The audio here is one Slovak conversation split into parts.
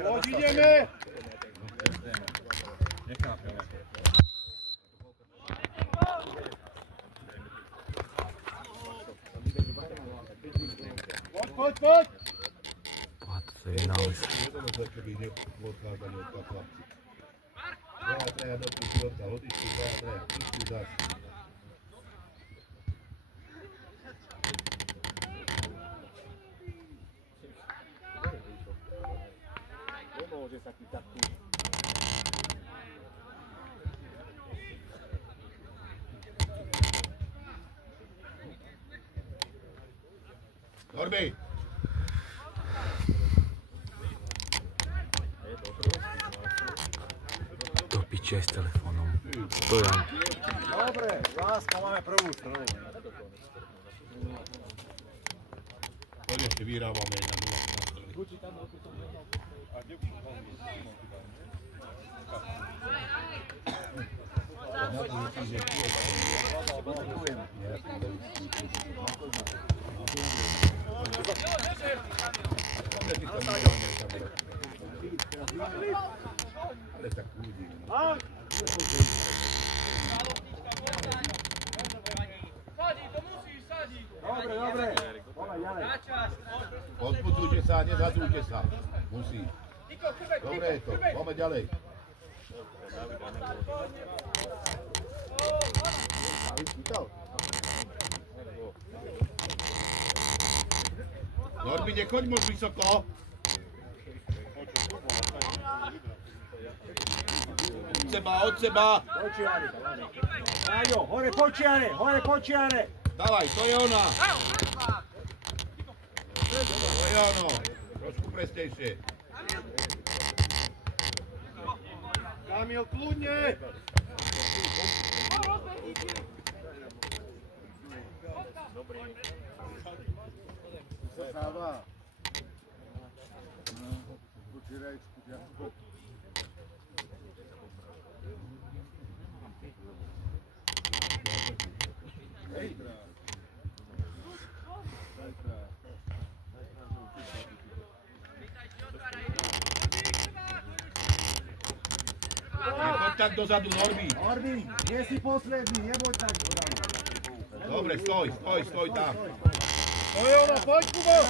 Poď, ideme! Nechápeme. Poď! To je vynález. Norby! Do piče s telefónom. To je. Dobre, láska, máme prvú stranu. Poď ešte vyhrávame 1-0. Dobre. Odpucujte sa, nezadzujte sa. Musí. Dobre je to, poďme ďalej. Norby, nechoď moc vysoko. Od seba. Áďo, hore počiare. Dávaj, to je ona. To je ono. Trošku presnejšie. Kamil, kľudne. Sáva. Tak dozadu, Norby. Norby, nie si posledný, neboj tak. Dobre, stoj tam. To je ono, poď, Kubo!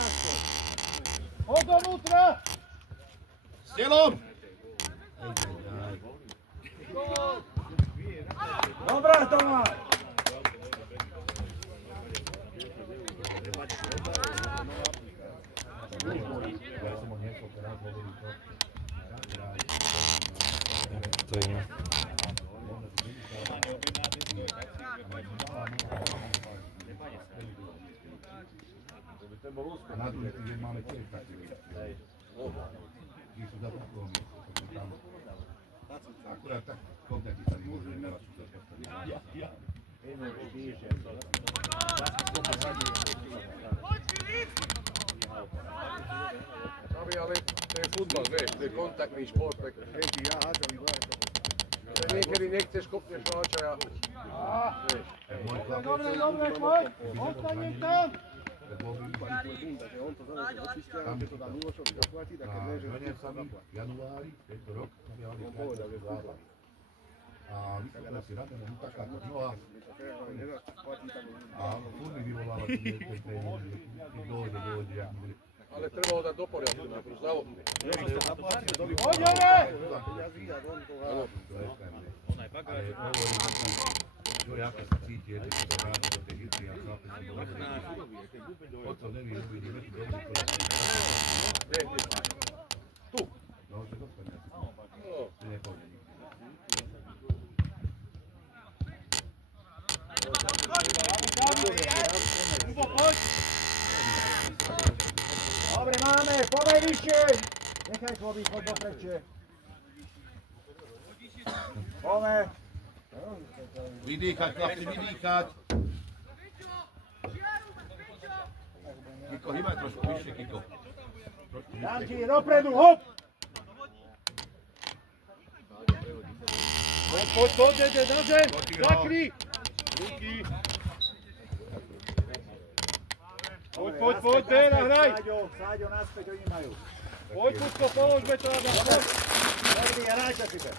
Poď dovnútra! S telom! Dobrá, Tomáš! To je nie. A na druhý týždeň máme tiež také veci. Tí sú zapakovní. Akurát tak kontakty sa nemôžu veľa súťažiť. Ale to je futbal, vieš, to je kontaktný šport, tak ja hádzam dva. Niekedy nechceš, kopneš hráča a... Dobre, poď! Ostanem tam! januári, tento rok, a vysvetlila si rada, no takáto noha. A furt mi vyvoláva ten tréning, keď dojde. Ale treba ho dať do poriadku, najprv závodný. Poď, Jore! Ale hovorím si, čo ako sa cíti, jeden sa vráti do tej hitry a chápe sa do hodiny. Oco nevie, uvidíme tu dobrý kolak. Tu! No, že dostane asi. Nepovedí. Kubo, poď! Dobre, máme, podaj vyššie! Nechaj chlopík, poď do preče. Pome. Vydýchať, chlapci, vydýchať. Kiko, hýbaj trošku vyššie, Kiko. Janči, dopredu, hop! Poď, na zem, zakry! Poď, Béra, hraj! Sáďo, naspäť, oni majú. Poď, Kusko, položme to, Adam, poď! Nervy, hráča si to.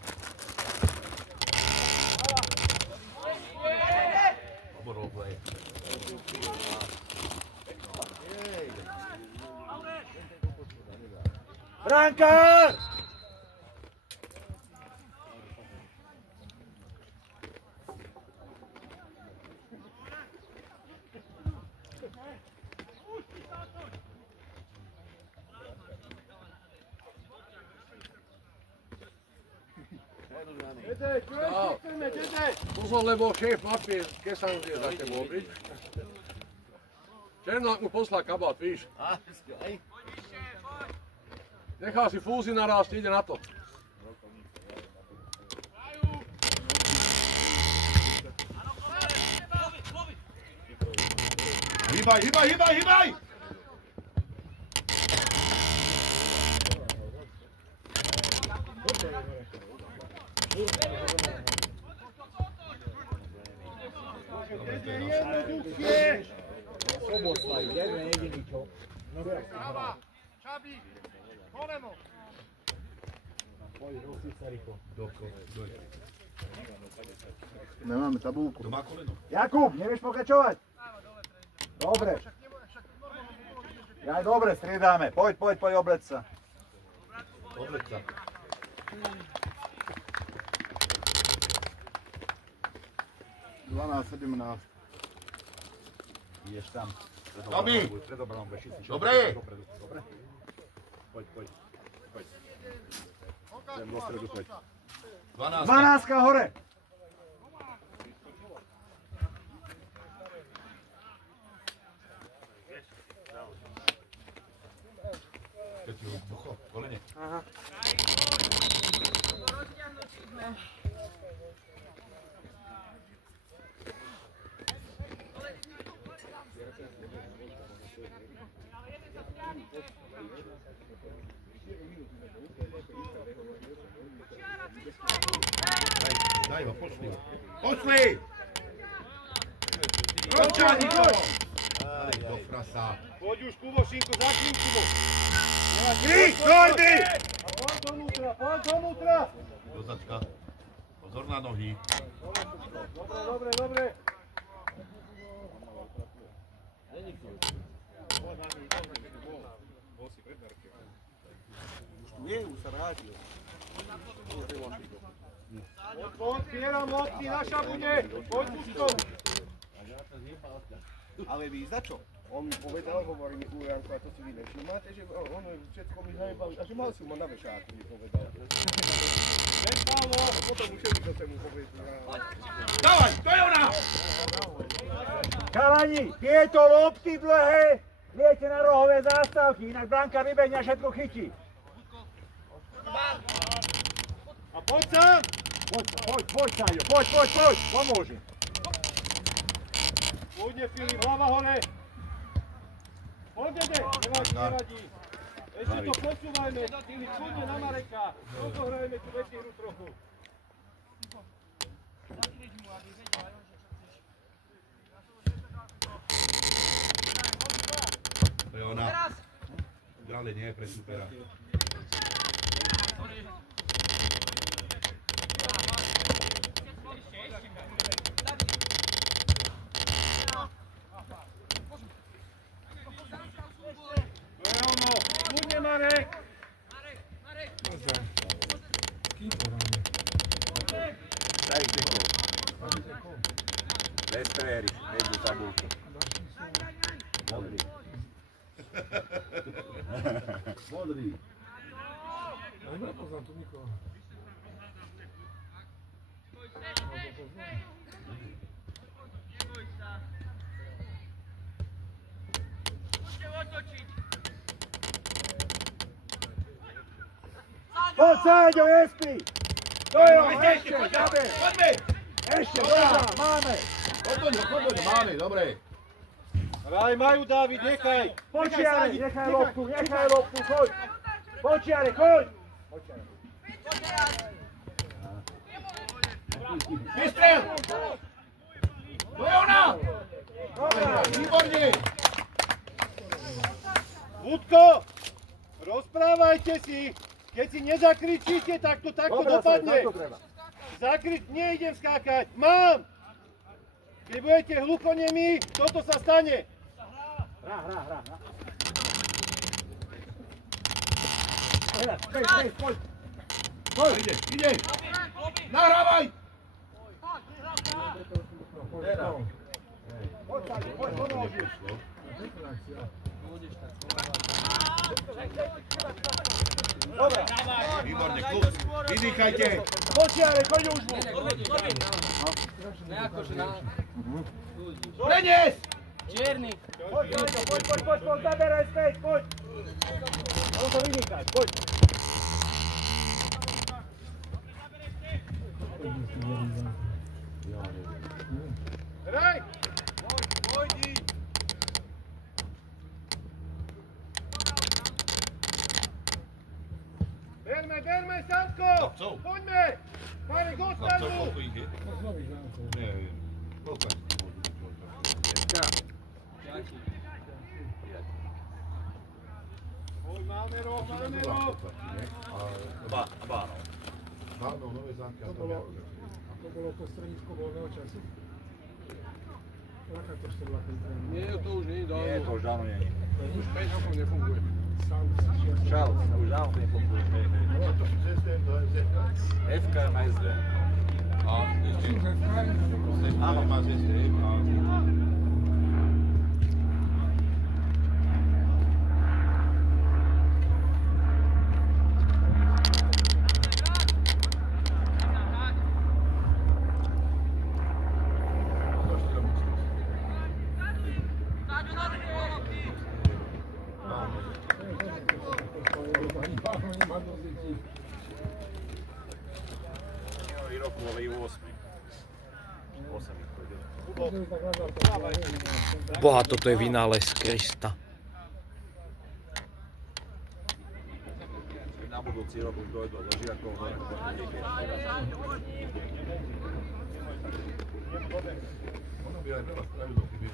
Brankár! Pozor, lebo šéf mafie, keď sa je za tebou, víš? Černák mu poslal kabát, víš? Nechá si fúzi narast, ide na to. Hýbaj! Soboslaj, jeden jediný čo. Čabi, koleno. Nemáme tabulku. Má koleno. Jakub, nevieš pokračovať? Dobre. Ja dobre, striedame. Poď, obleď sa. Obleď sa. Ideš tam. Tobi! Dobre! Poď. Do stredu, poď. 12 hore. Keď ti ho bucho, kolene. Aha. Daj ho, pošli! Ročani, poď! Aj, do frasa. Poď už, Kubo, Šinko, začni, Kubo. Dojdi! Poď donútra. Do začka. Pozor na nohy. Dobre. Poď, Piera, lopti, naša bude. Poď, Kusko. Ale víš za čo? On mi povedal, hovorí mi Janko, a to si vy nevšimáte, že on všetko mi zajebal, a že mal si ho na vešáku, mi povedal. Len Pálo, a potom už zase mu povedal. Dávaj, to je ona! Chalani, tieto lopty dlhé, viete na rohové zástavky, inak Branka vybehne a všetko chytí. A poď sám! Poď, Sáďo, poď, pomôže. Kľudne, Filip, hlava hore. Poď, dede, nevadí. Ešte to posúvajme, Filip, kľudne na Mareka. Rozohrajme tú väčší hru trochu. To je ona. Ale nie je pre supera. Marek! Starý pekov. Lestréry, nejdu tabulku. Modrý. Modrý. Nepoznám tu nikoho. Poď, Sáďo, nespí! To je on, ešte, zaber! Poďme! Ešte, dobrá, máme! Poďme, máme, dobre. Hraj, majú, Dávid, nechaj! Počiare, nechaj loptu, choď! Počiare, choď! Vystrel! Budko, rozprávajte si. Keď si nezakričíte, tak to takto dopadne. Neidem skákať. Mám. Keď budete hluchonemí, toto sa stane. Hra. Poď. Ide. Nahrávaj. Poď. Dobre. Výborne, klub. Vydýchajte. Počiare, choď už mu. Prenies! Čierny. Poď, zaberaj späť, poď. Ono to vydýchať, poď. Hraj! Pojdi! Berme, Sanko! Poďme! Marek, zostaň mu! Koľko ich je? Neviem. Koľko ich je? Máme roh! Dva. Dávno nové zámky. To bolo po stredisko voľného času? Aká to ešte bola ten tréning? Nie, to už nie je dávno. Nie, to už dávno nie je. Už 5 rokov nefunguje. Šal, už dávno nefunguje. FK má SD. A ešte Áno, má ZSM a... Boha, toto je vynález Krista. Na budúci rok už dojdu do Žiakov. Ono by aj veľa spravilo, keby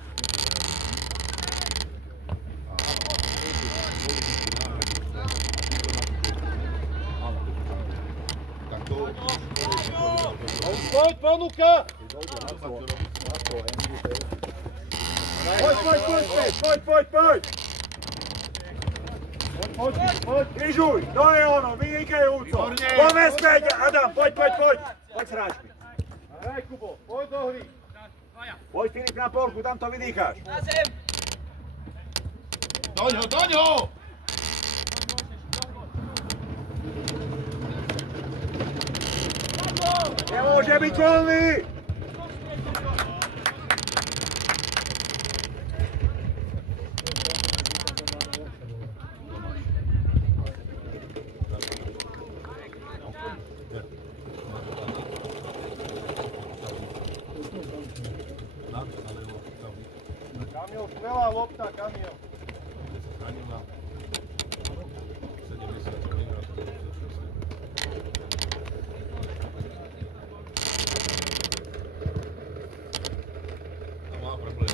tak to... Poď, ponuka! Poď! Križuj, to je ono, vynikajúco. Poďme späť, Adam, poď. Poď sráčky. Hraj, Kubo, poď do hry. Poď Filip na polku, tam to vydýcháš. Na zem. Doňho! Nemôže byť voľný! Kamil, skvelá lopta, Kamil. Zranila 70 hodín a to je má problémy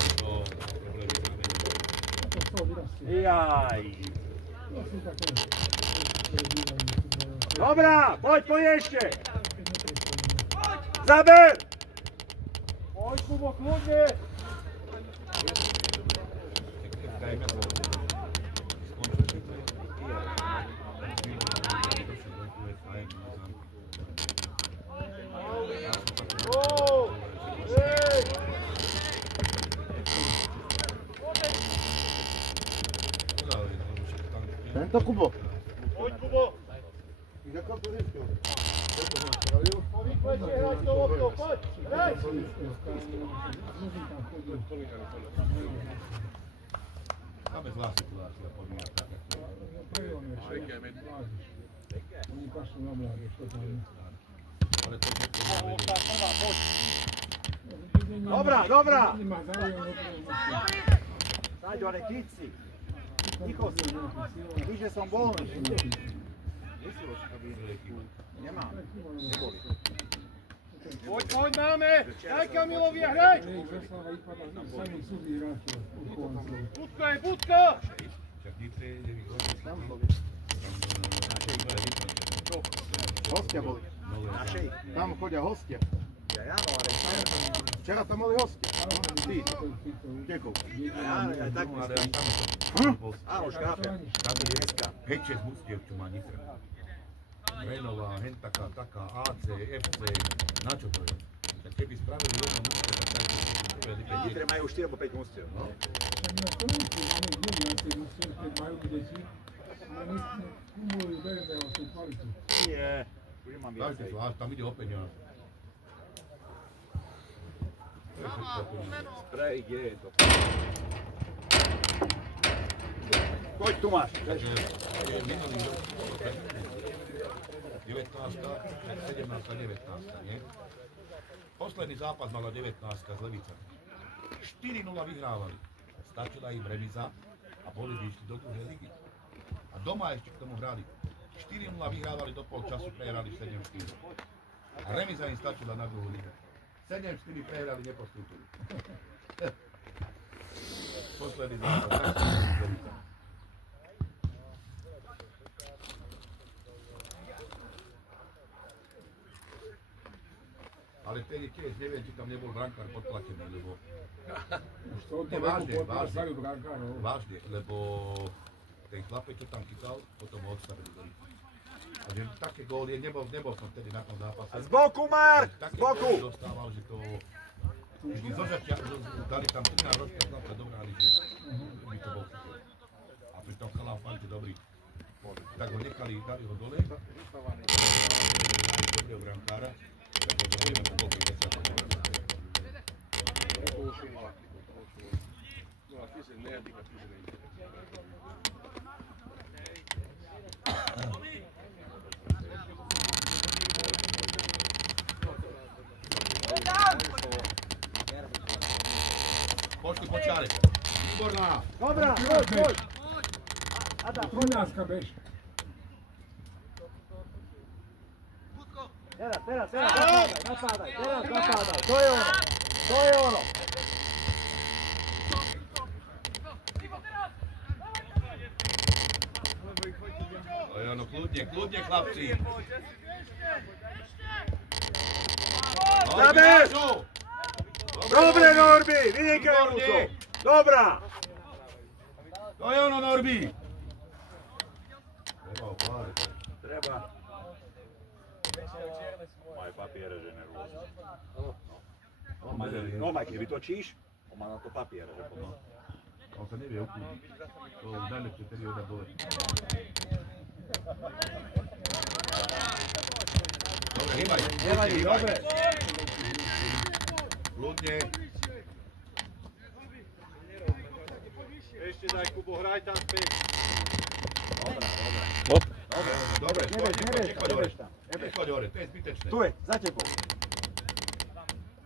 Jaj. Dobrá, poď ešte. Zaber! Poď, Kubo, kľudne. Tento Kubo. Poď, Kubo. Poď hrať to loptou, poď. Hraj. Máme zlá situácia, podľa tak, Oni pašli na mládež, to tam. ale to je Dobrá! Nemá záujem, Sáďo, ale kyť si. Ticho si. Víš, že som voľný. Nemám. Neboli. Poď, máme. Daj Kamilovi a hraj. Zaslava ich padá samý cudzí hráč. Budko je, Budko. Nitre je vyhodil. Hostia boli. Našej. Tam chodia hostia. Ja, no ale Včera tam boli hostia. Ty. Tekov. ja tak myslím. Áno, škápe. Táto je dneska 5-6 mustiev, čo má Nitra. Renová, hen taká, AC, FC, na čo to je? Tak keby spravili jedno mustie, tak tak Nitre majú 4 alebo 5 mustiev. No. Tak na Slovensku máme viacej musia, keď majú deti, ale kumulujú verejného tú kvalitu. Nie. Už mám Každý viacej. zvlášť, tam ide o peniaze. Sprej, kde je to? Poď tu máš. Takže minulý rok 19, 17, 19, nie? Posledný zápas mala 19 s Levicami. 4-0 vyhrávali. Stačila im remiza a boli by išli do druhej ligy. A doma ešte k tomu hrali. 4-0 vyhrávali do pol času, prehrali 7-4. A remiza im stačila na druhú ligu. 7-4 prehrali, nepostúpili. Posledný zápas, tak s Levicami. Ale vtedy tiež neviem, či tam nebol brankár podplatený, lebo... Už to od Nie, toho vážne, veku vážne. podplácajú brankárov. Vážne, lebo ten chlapec, čo tam chytal, potom ho odstavili do ligy. Takže také góly, nebol som vtedy na tom zápase. Z boku, Mark! Z Také boku! góly dostával, že to... Vždy zo začiatku dali tam 13 ročka, chlapca dohrali, že by to bol super. A pritom chalán fakt je dobrý. Tak ho nechali, dali ho dole. Dobrého brankára. Tak ho dovolíme po boku 10 rokov. No, aquí se nerdi, aquí se nerdi. Pošli počáre. Výborná. Dobrá, poď. Adam, 13 bež. Teraz, napádaj. To je ono. No kľudne chlapci. Zabez! Dobre, Norby, vynikajúco! Dobrá! To je ono, Norby! Treba. Maj papiere, že nervózne. No, keď vytočíš, on má na to papiere, že potom. On sa nevie ukúdiť. To už najlepšie tedy ho dá dole. Dobre, hýbaj. Dobre. Kľudne. Ešte daj, Kubo, hraj tam späť. Dobre, nechoď hore. tam. Nechoď hore, to je zbytečné. Tu je, za tebou.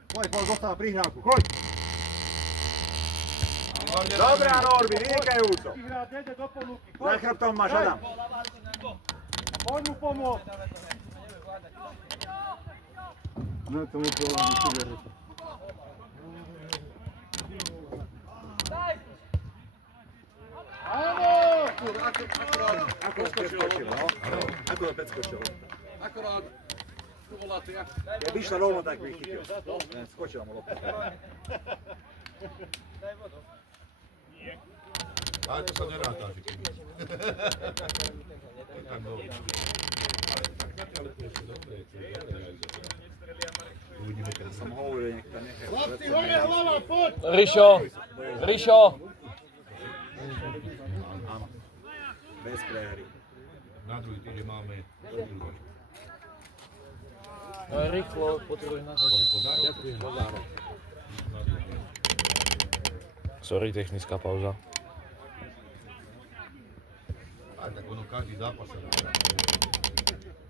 Poď, dostáva prihrávku, choď. Dobrá, Norby, vynikajúco! Vyhrať, nejde do ponuky. Za chrbtom máš, Adam. Poď mu pomôcť. No to mi to len vyšli. Áno! Ako ho predskočil, no? Ako ho predskočil. Akorát tu volá ty. Keby išla rovno, tak by chytil. Skočil mu loptu. Ale to sa neráta, že keby. To je tak dobré. Ale tak zatiaľ to ešte dobré. Uvidíme, keď Som hovoril, nech to nechaj. Chlapci, hore hlava, poď! Rišo! Bez prehry. na druhý týždeň máme prvý rok. No rýchlo, potrebujem na začiatku. Ďakujem. Sorry, technická pauza. A tak ono každý zápas sa dá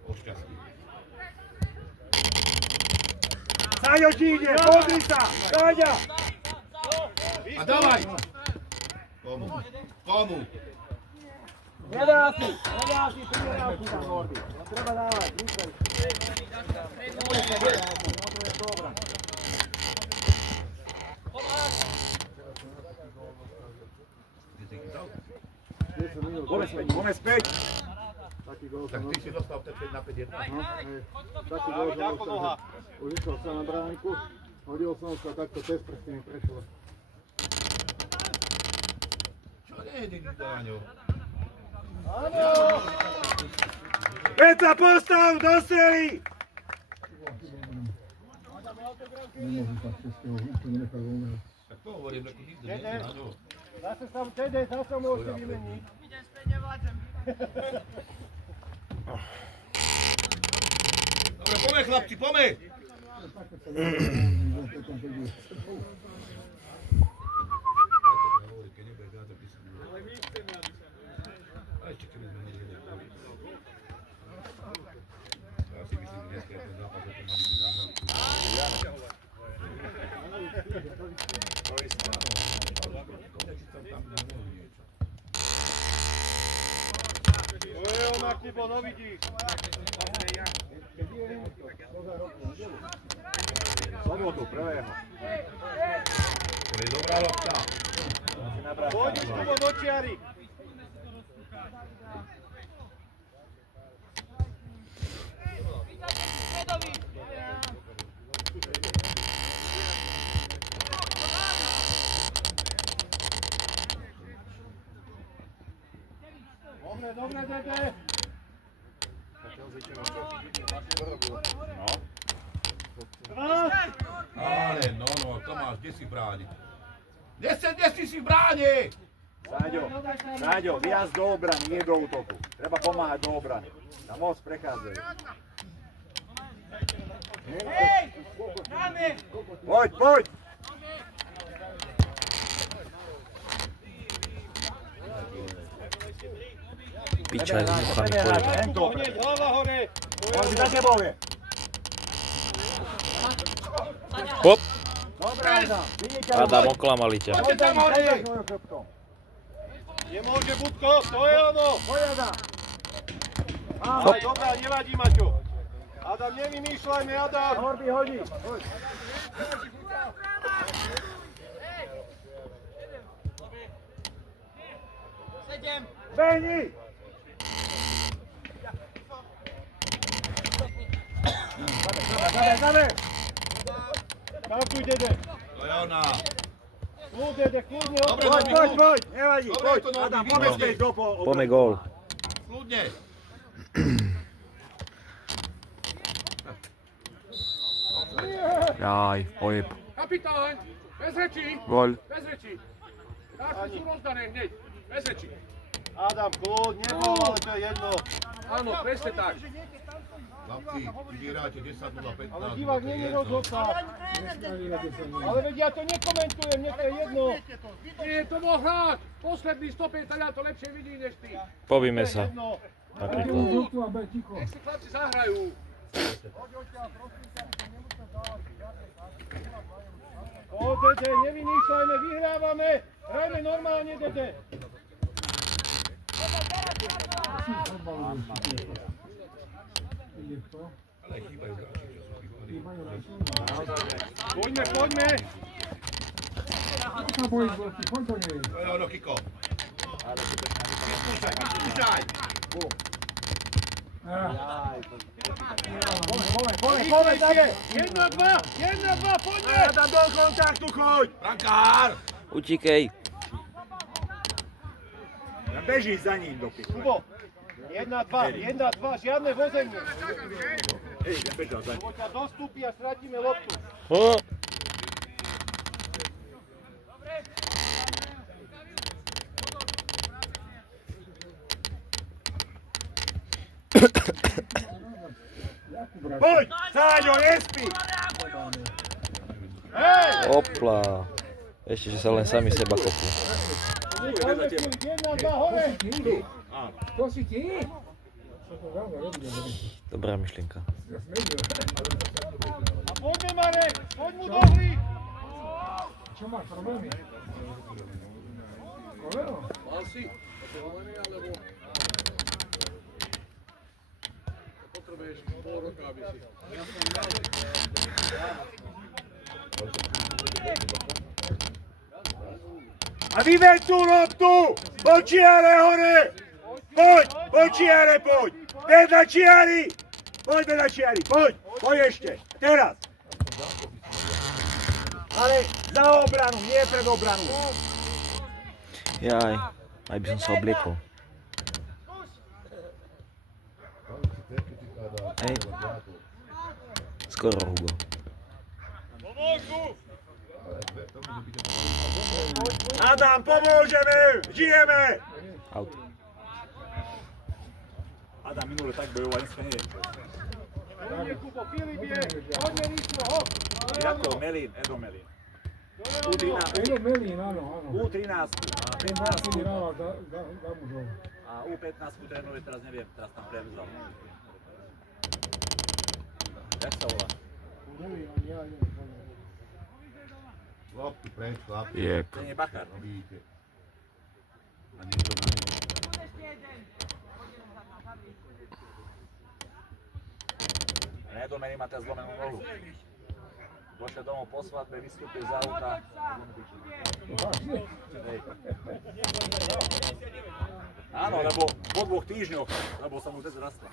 o šťastí. Sáďo ti ide, pozri sa! Sáďa! A dávaj! Komu? Komu? Nedá si prihrávku tam, Norby. No treba dávať, rýchlej. Neboj sa hrať, no to je dobrá. Ty si chytal? Poďme späť. Taký gól Tak som ty si dostal ten 5 na 5-1. No, hej. Taký gól som dostal, že už išiel sa na bránku, hodil som sa, takto cez prsty mi prešlo. Čo nejde nikto na ňo? Peca, postav, dostreli! Nemôžem tak českého úplne nechať voľného. Tak to hovorím, ako nikto nejde na ňo. Zase sa vtedy, zase môžete vymeniť. Dobre, poďme chlapci, poďme! A ešte keby sme mali jeden gól. Ja si myslím, že dneska je ten zápas, ako má byť zahrali. To je ona, Kubo, no vidíš. Sobotu, prvého. To je dobrá lopta. Poď už, Kubo, do čiary. Dobre, Dede. Ale no, Tomáš, kde si bráni? Kde si v bráni? Sáďo, viac do obrany, nie do útoku. Treba pomáhať do obrany. Na most prechádzajú. Poď! Piča, je zmuchaný poriadok. Kubo, hneď, hlava hore. Poď za tebou je. Hop! Dobre, Adam. Adam, oklamali ťa. Poď tam hore. Nemôže, Budko, to je ono. Poď, Adam. Aj, dobrá, nevadí, Maťo. Adam, nevymýšľajme, Adam. Horby hodí. Poď. Behni! Zade! Tankuj, Dede. To je ona. Kľud, Dede, kľudne. Dobre, Poď, nevadí, Dobre, poď. to Norby, Adam, poďme výborne. späť do pol. Poďme gól. Kľudne. Jaj, ojeb. Kapitán, bez rečí, Gól. bez rečí. Dáš sú rozdané hneď, bez rečí. Adam, kľud, nebol, ale to je jedno. Áno, presne tak. Chlapci, vy vyhráte 10-0-15. Ale divák nie je rozhodca. Ale veď ja to nekomentujem, mne to je jedno. Nie, to bol hrať. Posledný stoper, Talian to lepšie vidí než ty. Pobíme sa. Jedno. Napríklad. Nech si chlapci zahrajú. Poď, Dede, nevymýšľajme, vyhrávame. Hrajme normálne, Dede. Ale chýbajú hráči, čo sú chýbali. Poďme. To je ono, Kiko. Vyskúšaj. Poďme! 1-2, poďme. Adam, do kontaktu, choď! Brankár! Utíkej. Beží za ním do pichu. Kubo, 1-2, žiadne vozenie. Hej, ja bežal za ním. Lebo ťa dostúpi a stratíme loptu. Poď! Sáďo, nespí! Opla. Ešte, že sa len sami seba kopú. Poďme, 1-2, hore. To si ti? Dobrá myšlienka. A poďme, Marek, poď mu do hry. Čo máš problémy? Koleno? Mal si, zlomený alebo... Potrebuješ pol roka, aby si... A vyveď tú loptu! Počiare hore! Poď čiare, poď! Vedľa čiary! Poď vedľa čiary, poď! Poď ešte, teraz! Ale za obranu, nie pred obranu! Jaj, aj by som sa obliekol. Hej. Skoro, Hugo. Adam, pomôžeme! Žijeme! Out. Adam minule tak bojoval, dneska nie. Poďme, Kubo, Filip je! Poďme rýchlo, hop! Jako Melín, Edo Melín. Edo Melín, áno, áno. U13 a 15 Hráva za mužov. a U15 trénuje, teraz neviem, teraz tam prevzal. Jak sa volá? Melín, ja neviem. Chlapci, preč, chlapci. Jek. To nie je Bakar. Robíte. A niečo na neho. Edo Melín má teraz zlomenú nohu. Došiel domov po svadbe, vystúpil z auta. Hej. Áno, lebo po 2 týždňoch, lebo sa mu vtedy rastla.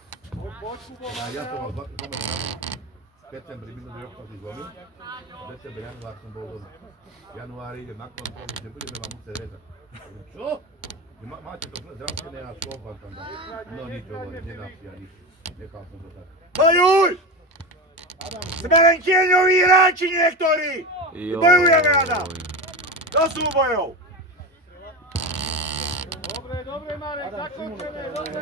Ja som mal zlomenú nohu. V septembri minulý rok som si zlomil. V decembri, január som bol doma. V januári idem na kontrolu, že budeme vám musieť rezať. Čo? Máte to zrastené a šlop vám tam dá. No nič, hovorím, nenapsia nič. Nechal som to tak. Bojuj! Sme len tieňoví hráči niektorí! Bojujeme, Adam! Do súbojov! Dobre, dobre, Marek, zakončené, dobre!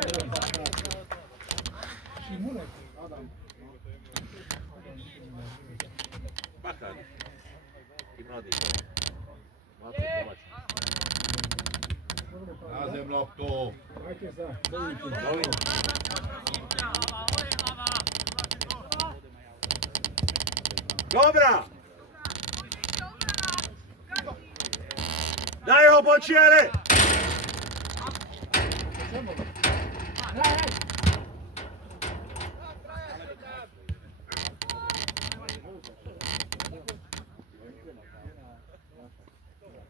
Šimunek, Adam. Bakar. Ty mladý. Mladý kovač. Na zem loptu. Majte sa, bojujte. Doli. Dobrá! Daj ho po čiare!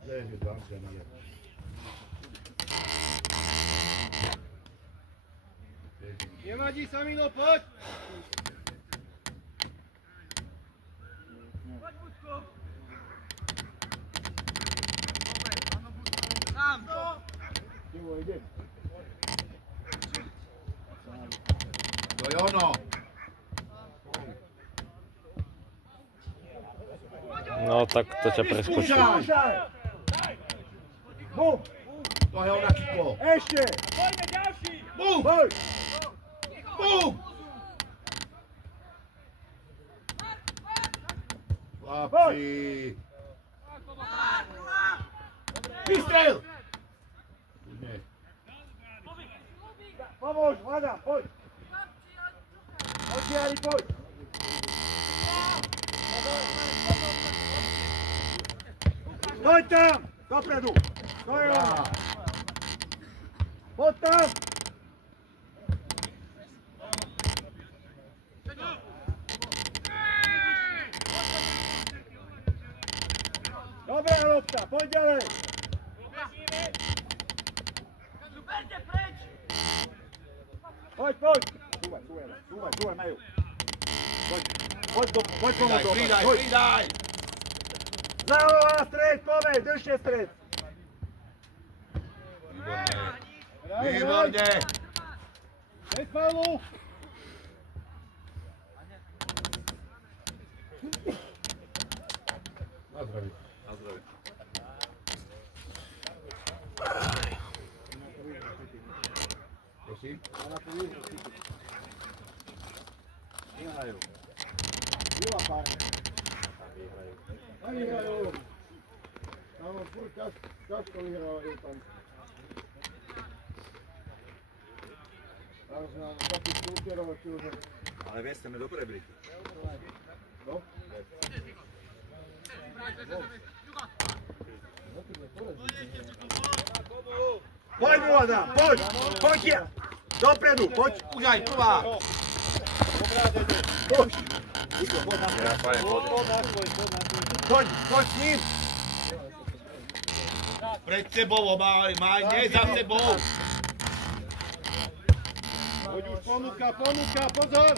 Leži, dvanka nije. Nevadí, Samino, poď! To je ono. No tak to ťa preskočí. Bum! To je ona Kiko. Ešte! Poďme ďalší! Bum! Boj! Bum! Chlapci. Vystrel! Nie. Pomôž, Adam, poď! Poď, Jari, poď! Poď tam! Dopredu! To je ono! Poď tam! Dobrá lopta, poď ďalej! Poď, poď! Súvaj, majú. Poď pomôcť. Pridaj! Záloha na stred, pomeď, držte stred. Výborne! Bez faulu! Na zdraví. Na zdravie. Prosím? Vyhrajú. Vyhrajú. Tam furt ťažko vyhrávajú tam. Až na takých súperov, či už... Ale vieš, chceme dobre briky. No? Poď mu, Adam, poď! Poď ja! Dopredu, poď! Už aj prvá! Poď! Poď s ním! Pred sebou, maj, nie za sebou! Poď už ponúka, pozor!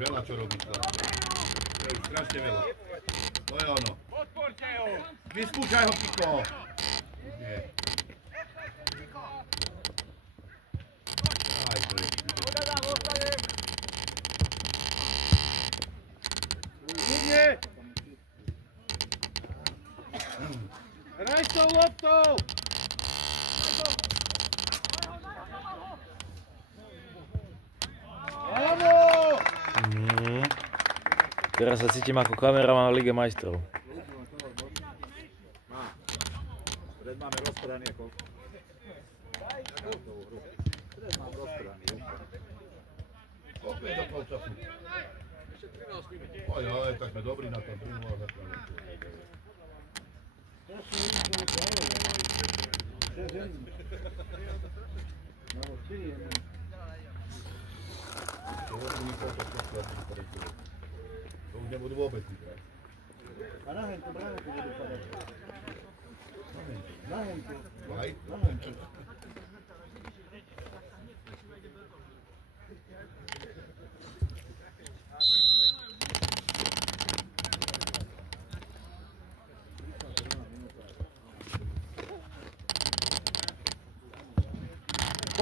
Veľa čo robí to. To je strašne veľa. To je ono. Podporte ho! Vyskúšaj ho, Piko. Nie. Aj to je. Kľudne! Hraj s tou loptou! Áno! Teraz sa cítim ako kameraman v Lige majstrov. Pred máme rozpodaný ako... Pred mám rozpodaný. Opäť do polčasu. Oj, tak sme dobrí na tom 3-0 zakladu. To už nebudú vôbec vyhrať. A na henku budú padať. Na henku. Aj?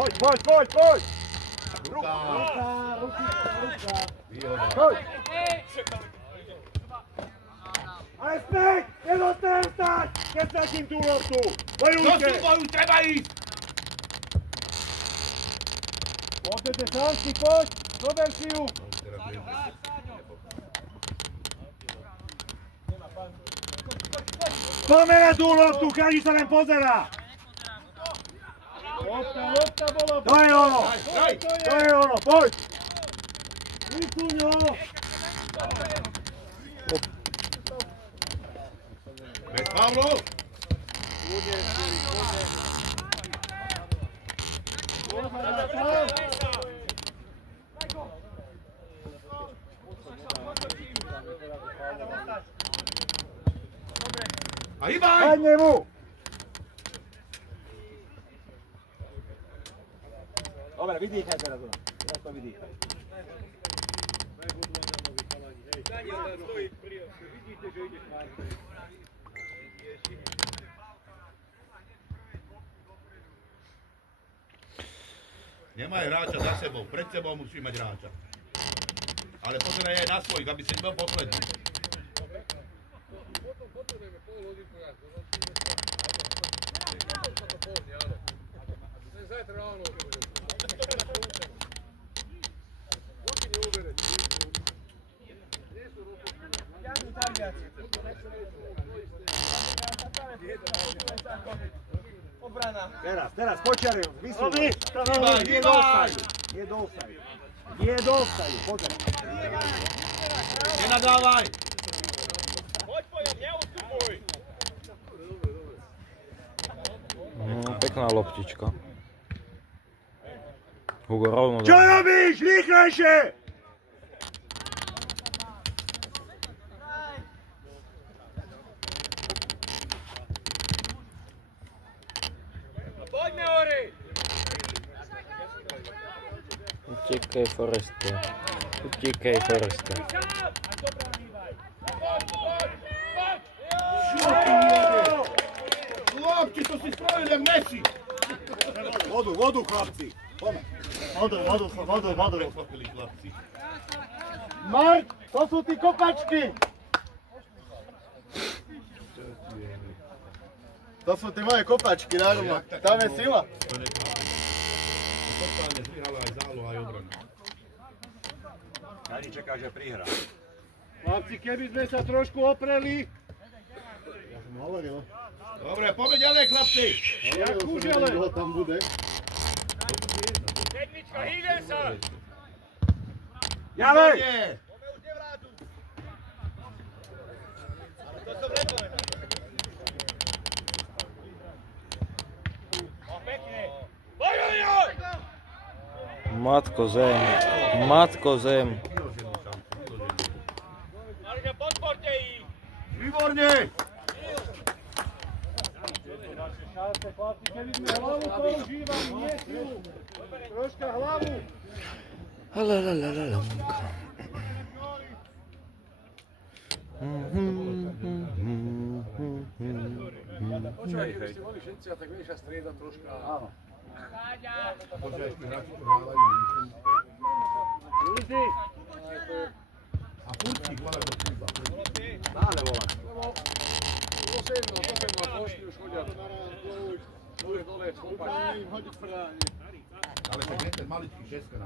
Poď! Ruka! Výhoda. Poď! Ale späť! Nedostajem stať! Keď stratím tú loptu! Bojujte! Boju, treba ísť! Poďte šanci, poď! Zober si ju! Poďme na tú loptu, každý sa len pozerá! Lopta bolo! To je ono! To je ono, poď! Vysuň ho! Bez Pavlo! A hýbaj! Padne mu! Dobre, vydýchaj teraz. Teraz to vydýchaj. Nemaj hráča za sebou, pred sebou musí mať hráča. Ale pozeraj aj na svojich, aby si nebol posledný. Teraz, počiarujem, vysúvaj. Hýbaj! Nie do offside, pozeraj. Nenadávaj! Poď po ňom, neustupuj! Pekná loptička. Hugo rovno Čo robíš? Rýchlejšie! Poďme, Ori! Utekaj, Foreste. Utekaj, Foreste. Čo ty jede? Chlapci, to si spravili jak Messi! Vodu, chlapci. Vodu. Prechopili chlapci. Mark, to sú tí kopačky! To sú tie moje kopačky, národno. Tam je sila. To nechápem. Totálne zlyhala aj záloha, aj obrana. Ani čaká, že prihra. Chlapci, keby sme sa trošku opreli, Ja som hovoril. Dobre, poďme ďalej, chlapci! jak kužele. Tam bude. Sedmička, hýden sa! Ďalej! To som nepovedal. O, pekne. Bojoj! Matko zem, matko zem. Marže, podporte ich! Výborne! Šance, chlapci, vidíme hlavu, používam, nie silu. Troška hlavu. Počkaj, keby ste boli všetci a tak vieš a strieda troška. Áno. Počkaj, ešte hráči tu hrávajú minútu. Ľudí. A furt ich volá do kluba. Stále volá. Lebo zase ma pošli už chodia. Dole, skúpať. Ale keď je ten maličký 16.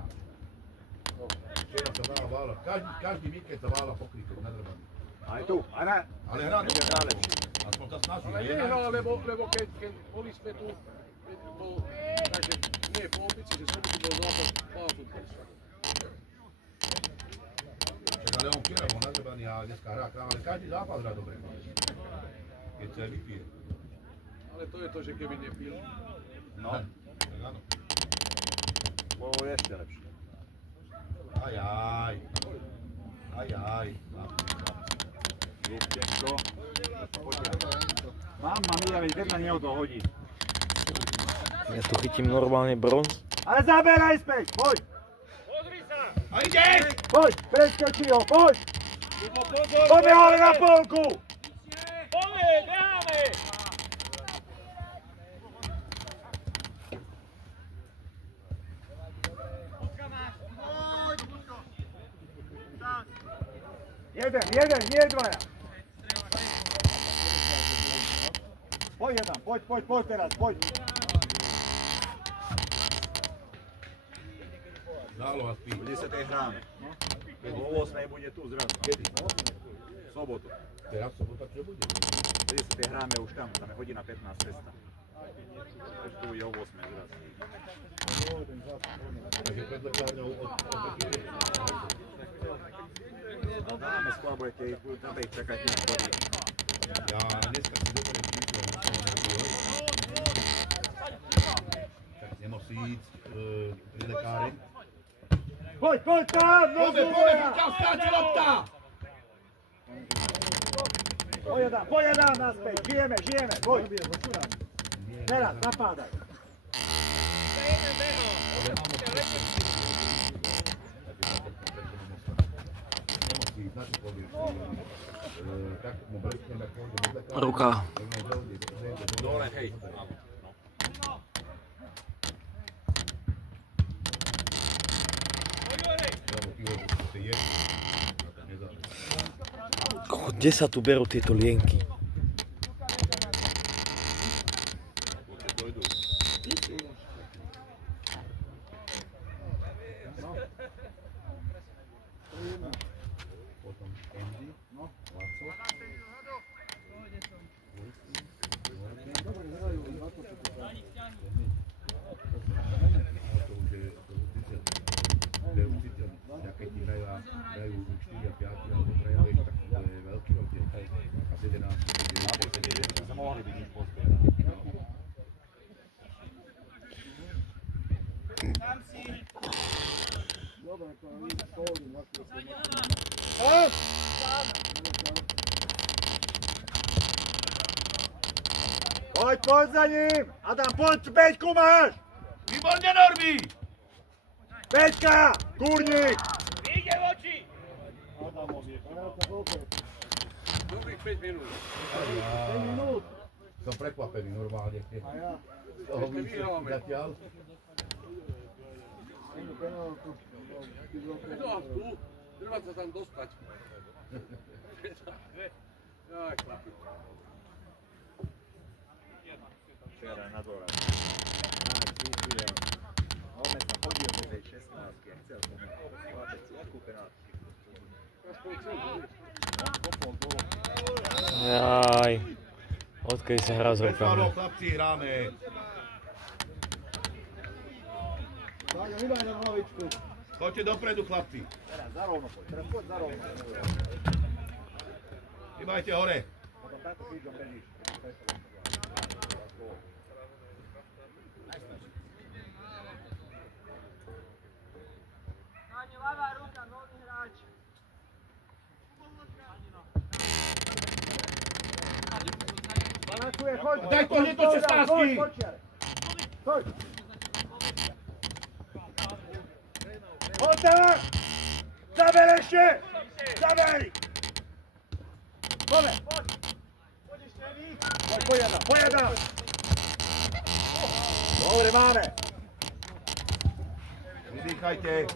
Včera sa vála. Každý víkend sa vála pokrytok nadrbaný. Aj tu, aj na... Ale hrá nehrá lepšie. Aspoň sa snaží. Ale nehral, lebo keď boli sme tu, takže nie po opici, že som tu bol zápas pán futbalista. Ale on včera bol nadrbaný a dneska hrá krám, ale každý zápas hrá dobre. Keď sa vypije. Ale to je to, že keby nepil. No, Áno. bolo ešte lepšie. Ajaj. Lúbtenko. Mamma mia, veď keď na neho to hodí. Ja tu chytím normálne bronz. Ale zaberaj späť, poď! Pozri sa! A ideš! Poď, preskočí ho, poď! Poďme hore na polku! Pole, beháme! Jeden, nie dvaja. Poď jedan, poď teraz, poď. Záloha spí. Bude sa tej hráme. O 8 bude tu zrazu. Kedy? V sobotu. Teraz sobota čo bude? Bude sa tej hráme už tam je hodina 15 cesta. Takže tu bude o 8 zrazu. Takže pred lekárňou od takých. No dáme skôr, bude keď budú tam ich čakať tým chodí. Ja dneska si doberiem číslo, tak nemusí ísť pri lekári. Poď tam! Poďme, ťa skáči lopta! Poď jeden naspäť, žijeme, poď! Teraz, napádaj! Ruka. Dole, hej. Kde sa tu berú tieto lienky? Poď za ním! Adam, poď, Peťku máš! Výborne, Norby! Peťka! Kurník! Ide v oči! Dobrých 5 minút. Som prekvapený normálne. A ja. Z toho výsledku zatiaľ. No a tu, treba sa tam dostať. Aj, chlapi. Včera na dvora. Máme sa chodil do tej 16-ky a chcel som chlapec ľahkú penálku. Jaj. Odkedy sa hrá s rukami? Chlapci, hráme. Táňo, vydaj na hlavičku. Choďte dopredu, chlapci. Teraz za rovno poď, teraz poď za rovno. Vybajte hore. Potom táto krížom bežíš. Táňo, ľavá ruka, voľný hráč. Balančuje, choď. Daj to hneď do 16. Choď. Poď tam! Zaber ešte! Zaber! Poďme! Poď jedna! Dobre, máme! Vydýchajte.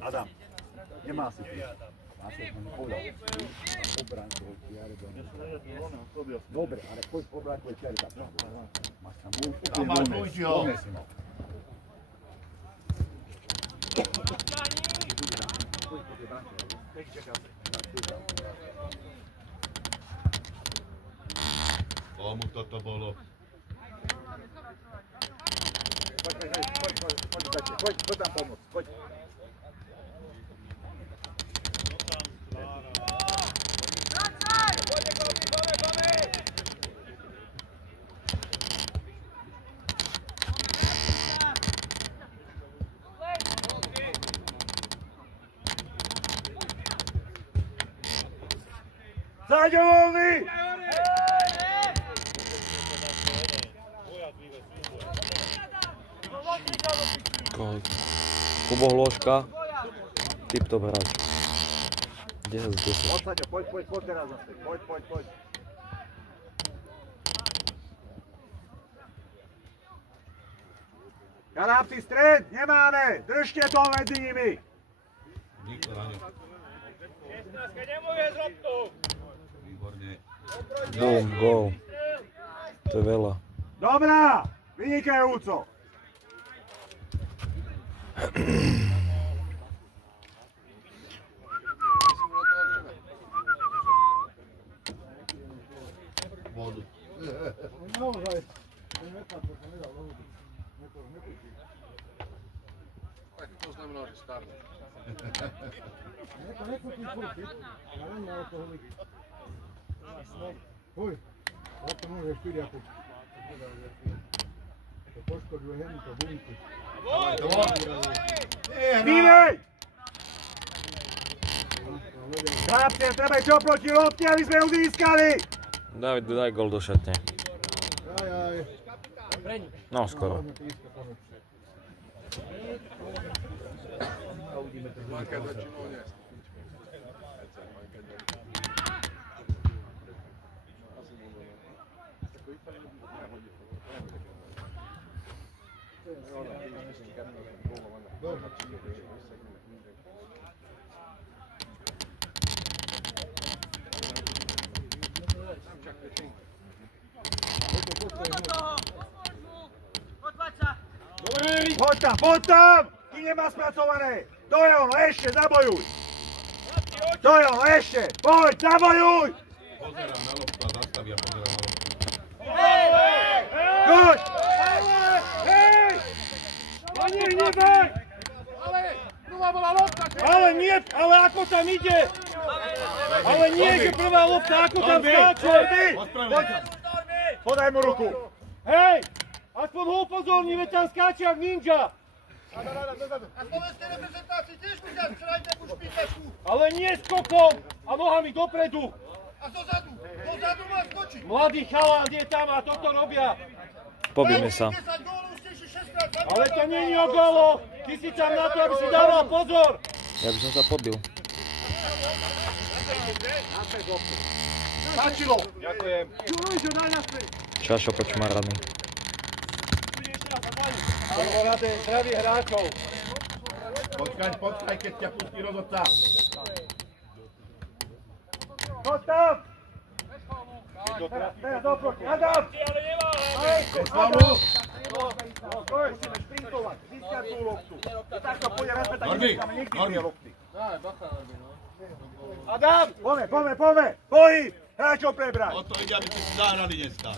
Adam, kde má si prísť? Má si ho povedal. Obránku ho čiare do neho. Dobre, ale poď obránku ho čiare tak. Máš tam môj úplne Markuj ho. Donesi ho. Komu toto bolo? Poď tam pomôcť, poď. Záďo voľný! Kubo Hloška, tip-top hráč. 10 z 10. Poď, Saďo, poď teraz zase, poď. Kalápci, stred, nemáme, držte to medzi nimi. Nikto na ňu. Výborne. Boom, gól. To je veľa. Dobrá, vynikajúco. Vodu. Naozaj. To znamená, že starne. To nekúpim furt, ale nie alkoholik. Fuj, to môže 4 ako. To poškoduje hento bunky. Mívej! Chlapci, treba čo proti lopte, aby sme ju získali. David, daj gól do šatne. Aj. No, skoro. Poď tam! Ty nemá spracované! To je ono, ešte, zabojuj! To je ono, ešte! Poď, zabojuj! Pozerám na loptu a zastaví a pozerám na loptu. Poď! Nebaj! Ale nie, ale ako tam ide? Ale nie, že prvá lopta, ako tam skáče! Podaj mu ruku! Hej! Aspoň ho upozorní, veď tam skáče jak ninja! A slovenskej reprezentácii tiež musia strať nejakú špítačku. Ale nie skokom a nohami dopredu! A dozadu má skočiť. Mladý chalán je tam a toto robia! Pobijeme sa. 10 gólov ste ešte 16. Ale to nie je o gólo! Ty si tam na to, aby si dával pozor! Ja by som sa pobil. Stačilo. Ďakujem. Čašo počmaraný. Prvoradé zdravých hráčov. Počkaj, keď ťa pustí rozhodca. Poď tam! Teraz doproti, Adam! Bez faulu. Musíme šprintovať, získať tú loptu. Takto pôjde respeta, Norby, nezískame nikdy Norby. tie lopty. Adam! Poďme! Pohyb! Hráčov prebrať! O to ide, aby ste si zahrali dneska.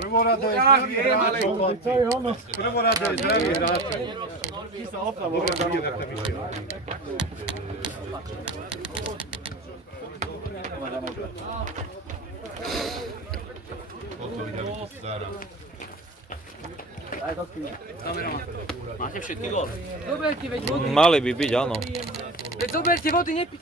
Prvorada je zdravý hráč. To je ono. Prvorada je zdravý hráč. Ti sa oplavo hľadalo. Hotový David Sára. Máte všetky góly? Zoberte, veď vody. Mali by byť, áno. Veď zoberte vody, nepíte.